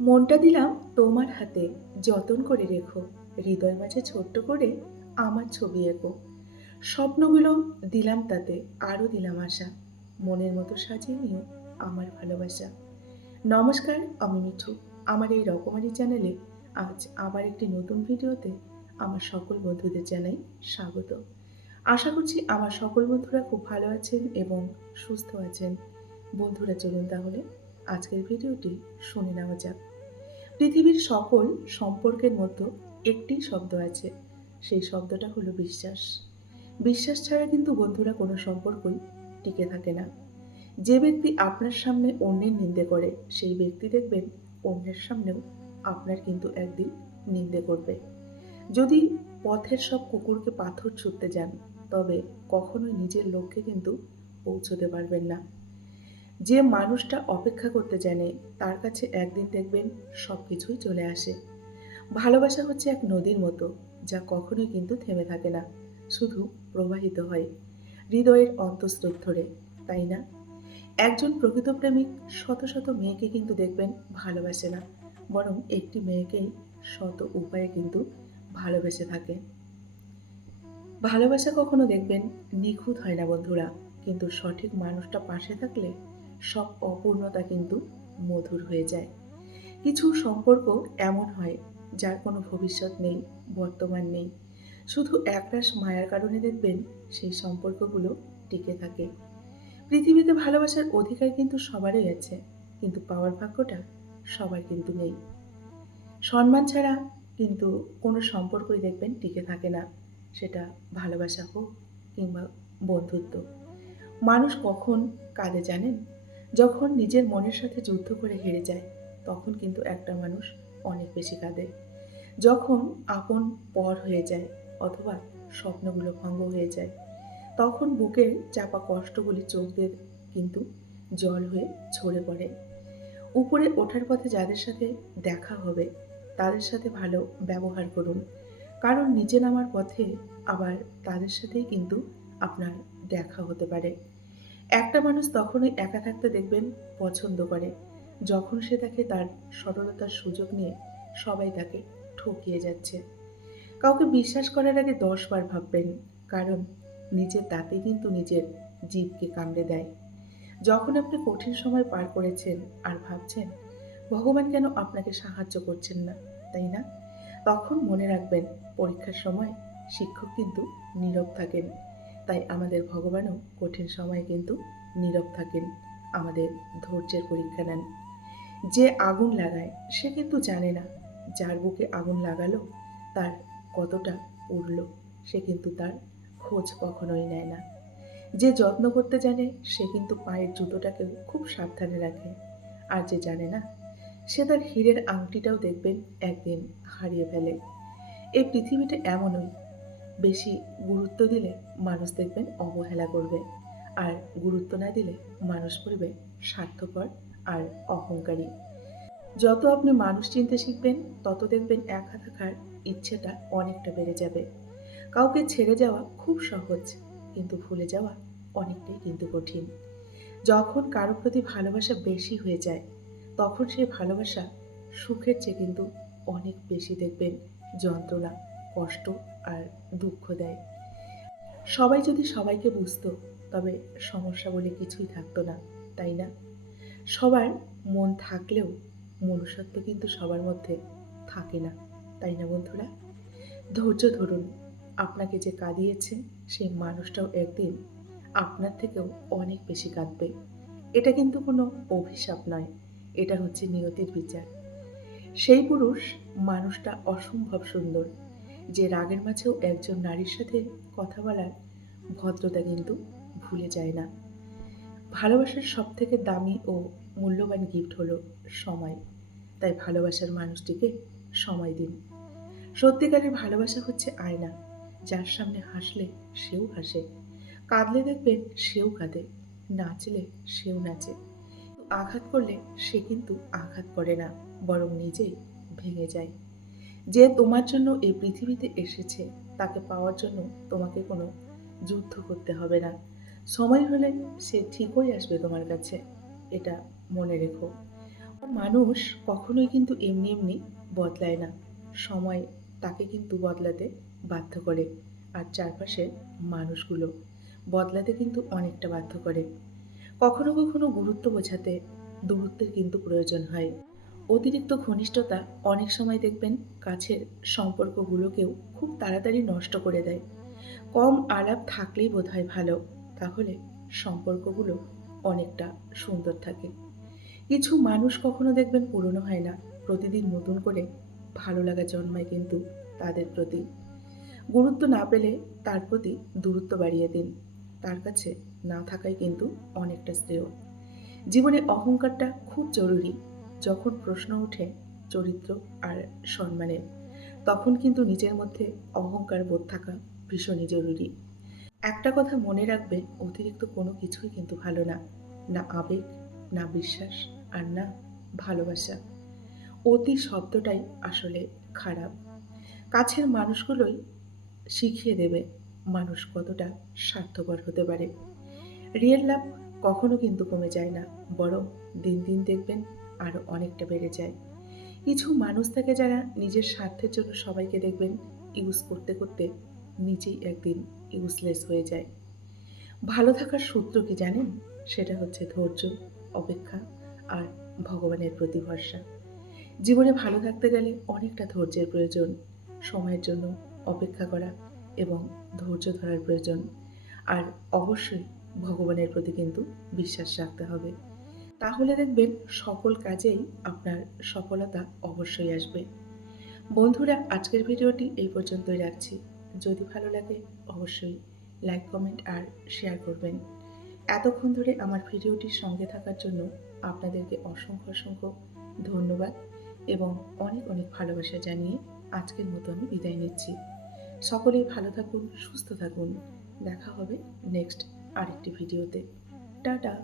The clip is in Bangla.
মনটা দিলাম তোমার হাতে, যতন করে রেখো। হৃদয় মাঝে ছোট্ট করে আমার ছবি এঁকো। স্বপ্নগুলো দিলাম তাতে, আরও দিলাম আশা। মনের মতো সাজিয়ে নিও আমার ভালোবাসা। নমস্কার, আমি মিঠু। আমার এই রকমারি চ্যানেলে আজ আবার একটি নতুন ভিডিওতে আমার সকল বন্ধুদের জানাই স্বাগত। আশা করছি আমার সকল বন্ধুরা খুব ভালো আছেন এবং সুস্থ আছেন। বন্ধুরা, চলুন তাহলে আজকের ভিডিওটি শুনে নেওয়া যাক। পৃথিবীর সকল সম্পর্কের মধ্যে একটি শব্দ আছে, সেই শব্দটা হলো বিশ্বাস। বিশ্বাস ছাড়া কিন্তু বন্ধুরা কোনো সম্পর্কই টিকে থাকে না। যে ব্যক্তি আপনার সামনে অন্যের নিন্দে করে, সেই ব্যক্তি দেখবেন অন্যের সামনেও আপনার কিন্তু একদিন নিন্দে করবে। যদি পথের সব কুকুরকে পাথর ছুঁড়তে যান, তবে কখনোই নিজের লক্ষ্যে কিন্তু পৌঁছতে পারবেন না। যে মানুষটা অপেক্ষা করতে জানে, তার কাছে একদিন দেখবেন সব কিছুই চলে আসে। ভালোবাসা হচ্ছে এক নদীর মতো, যা কখনোই কিন্তু থেমে থাকে না, শুধু প্রবাহিত হয় হৃদয়ের অন্তঃস্থল ধরে, তাই না? একজন প্রকৃত প্রেমিক শত শত মেয়েকে কিন্তু দেখবেন ভালোবাসে না, বরং একটি মেয়েকেই শত উপায়ে কিন্তু ভালোবেসে থাকে। ভালোবাসা কখনো দেখবেন নিখুঁত হয় না বন্ধুরা, কিন্তু সঠিক মানুষটা পাশে থাকলে সব অপূর্ণতা কিন্তু মধুর হয়ে যায়। কিছু সম্পর্ক এমন হয় যার কোনো ভবিষ্যৎ নেই, বর্তমান নেই। শুধু একরাশ মায়ার কারণে দেখবেন সেই সম্পর্কগুলো টিকে থাকে। পৃথিবীতে ভালোবাসার অধিকার কিন্তু সবারই আছে, কিন্তু পাওয়ার ভাগ্যটা সবার কিন্তু নেই। সম্মান ছাড়া কিন্তু কোনো সম্পর্কই দেখবেন টিকে থাকে না, সেটা ভালোবাসা হোক কিংবা বন্ধুত্ব। মানুষ কখন কাঁদে জানেন? যখন নিজের মনের সাথে যুদ্ধ করে হেরে যায়, তখন কিন্তু একটা মানুষ অনেক বেশি কাঁদে। যখন আপন পর হয়ে যায় অথবা স্বপ্নগুলো ভঙ্গ হয়ে যায়, তখন বুকের চাপা কষ্টগুলি চোখ দিয়ে কিন্তু জল হয়ে ঝরে পড়ে। উপরে ওঠার পথে যাদের সাথে দেখা হবে, তাদের সাথে ভালো ব্যবহার করুন, কারণ নিচে নামার পথে আবার তাদের সাথেই কিন্তু আপনার দেখা হতে পারে। একটা মানুষ তখনই একা থাকতে দেখবেন পছন্দ করে, যখন সে তাকে তার সরলতার সুযোগ নিয়ে সবাই তাকে ঠকিয়ে যাচ্ছে। কাউকে বিশ্বাস করার আগে 10 বার ভাববেন, কারণ নিজের দাঁতে কিন্তু নিজের জিভকে কামড়ে দেয়। যখন আপনি কঠিন সময় পার করেছেন আর ভাবছেন ভগবান কেন আপনাকে সাহায্য করছেন না, তাই না? তখন মনে রাখবেন, পরীক্ষার সময় শিক্ষক কিন্তু নীরব থাকেন। তাই আমাদের ভগবানও কঠিন সময়ে কিন্তু নীরব থাকেন, আমাদের ধৈর্যের পরীক্ষা নেন। যে আগুন লাগায় সে কিন্তু জানে না যার বুকে আগুন লাগালো তার কতটা উড়ল, সে কিন্তু তার খোঁজ কখনোই নেয় না। যে যত্ন করতে জানে সে কিন্তু পায়ের জুতোটাকেও খুব সাবধানে রাখে, আর যে জানে না সে তার হীরের আংটিটাও দেখবেন একদিন হারিয়ে ফেলে। এই পৃথিবীটা এমনই, বেশি গুরুত্ব দিলে মানুষ দেখবেন অবহেলা করবে, আর গুরুত্ব না দিলে মানুষ করবে স্বার্থপর আর অহংকারী। যত আপনি মানুষ চিনতে শিখবেন, তত দেখবেন একা থাকার ইচ্ছেটা অনেকটা বেড়ে যাবে। কাউকে ছেড়ে যাওয়া খুব সহজ, কিন্তু ভুলে যাওয়া অনেকটাই কিন্তু কঠিন। যখন কারো প্রতি ভালোবাসা বেশি হয়ে যায়, তখন সেই ভালোবাসা সুখের চেয়ে কিন্তু অনেক বেশি দেখবেন যন্ত্রণা, কষ্ট আর দুঃখ দেয়। সবাই যদি সবাইকে বুঝতো, তবে সমস্যা বলে কিছুই থাকতো না, তাই না? সবার মন থাকলেও মনুষ্যত্ব কিন্তু সবার মধ্যে থাকে না, তাই না বন্ধুরা? ধৈর্য ধরুন, আপনাকে যে কাঁদিয়েছে সেই মানুষটাও একদিন আপনার থেকেও অনেক বেশি কাঁদবে। এটা কিন্তু কোনো অভিশাপ নয়, এটা হচ্ছে নিয়তির বিচার। সেই পুরুষ মানুষটা অসম্ভব সুন্দর, যে রাগের মাঝেও একজন নারীর সাথে কথা বলার ভদ্রতা কিন্তু ভুলে যায় না। ভালোবাসার সবথেকে দামি ও মূল্যবান গিফট হলো সময়। তাই ভালোবাসার মানুষটিকে সময় দিন। সত্যিকারের ভালোবাসা হচ্ছে আয়না, যার সামনে হাসলে সেও হাসে, কাঁদলে দেখবেন সেও কাঁদে, নাচলে সেও নাচে। আঘাত করলে সে কিন্তু আঘাত করে না, বরং নিজেই ভেঙে যায়। যে তোমার জন্য এই পৃথিবীতে এসেছে, তাকে পাওয়ার জন্য তোমাকে কোনো যুদ্ধ করতে হবে না। সময় হলে সে ঠিকই আসবে তোমার কাছে, এটা মনে রেখো। মানুষ কখনোই কিন্তু এমনি এমনি বদলায় না। সময় তাকে কিন্তু বদলাতে বাধ্য করে। আর চারপাশের মানুষগুলো বদলাতে কিন্তু অনেকটা বাধ্য করে। কখনো কখনো গুরুত্ব বোঝাতে দূরত্বের কিন্তু প্রয়োজন হয়। অতিরিক্ত ঘনিষ্ঠতা অনেক সময় দেখবেন কাছের সম্পর্কগুলোকেও খুব তাড়াতাড়ি নষ্ট করে দেয়। কম আলাপ থাকলেই বোধহয় ভালো। তাহলে সম্পর্কগুলো অনেকটা সুন্দর থাকে। কিছু মানুষ কখনো দেখবেন পুরনো হয় না। প্রতিদিন নতুন করে ভালো লাগা জন্মায় কিন্তু তাদের প্রতি। গুরুত্ব না পেলে তার প্রতি দূরত্ব বাড়িয়ে দিন। তার কাছে না থাকাই কিন্তু অনেকটা শ্রেয়। জীবনে অহংকারটা খুব জরুরি। যখন প্রশ্ন ওঠে চরিত্র আর সম্মানের, তখন কিন্তু নিজের মধ্যে অহংকার বোধ থাকা ভীষণই জরুরি। একটা কথা মনে রাখবে, অতিরিক্ত কোনো কিছুই কিন্তু ভালো না। না আবেগ, না বিশ্বাস, আর না ভালোবাসা। অতি শব্দটাই আসলে খারাপ। কাছের মানুষগুলোই শিখিয়ে দেবে মানুষ কতটা স্বার্থপর হতে পারে। রিয়েল লাভ কখনো কিন্তু কমে যায় না, বরং দিন দিন দেখবেন আরো অনেকটা বেড়ে যায়। কিছু মানুষ থাকে যারা নিজের স্বার্থের জন্য সবাইকে দেখবেন ইউজ করতে করতে নিজেই একদিন ইউজলেস হয়ে যায়। ভালো থাকার সূত্র কি জানেন? সেটা হচ্ছে ধৈর্য, অপেক্ষা আর ভগবানের প্রতি ভরসা। জীবনে ভালো থাকতে গেলে অনেকটা ধৈর্যের প্রয়োজন। সময়ের জন্য অপেক্ষা করা এবং ধৈর্য ধরার প্রয়োজন। আর অবশ্যই ভগবানের প্রতি কিন্তু বিশ্বাস রাখতে হবে। তাহলে দেখবেন সকল কাজেই আপনার সফলতা অবশ্যই আসবে। বন্ধুরা, আজকের ভিডিওটি এই পর্যন্তই রাখছি। যদি ভালো লাগে অবশ্যই লাইক, কমেন্ট আর শেয়ার করবেন। এতক্ষণ ধরে আমার ভিডিওটির সঙ্গে থাকার জন্য আপনাদেরকে অসংখ্য অসংখ্য ধন্যবাদ এবং অনেক অনেক ভালোবাসা জানিয়ে আজকের মতো আমি বিদায় নিচ্ছি। সকলেই ভালো থাকুন, সুস্থ থাকুন। দেখা হবে নেক্সট আরেকটি ভিডিওতে। টাটা।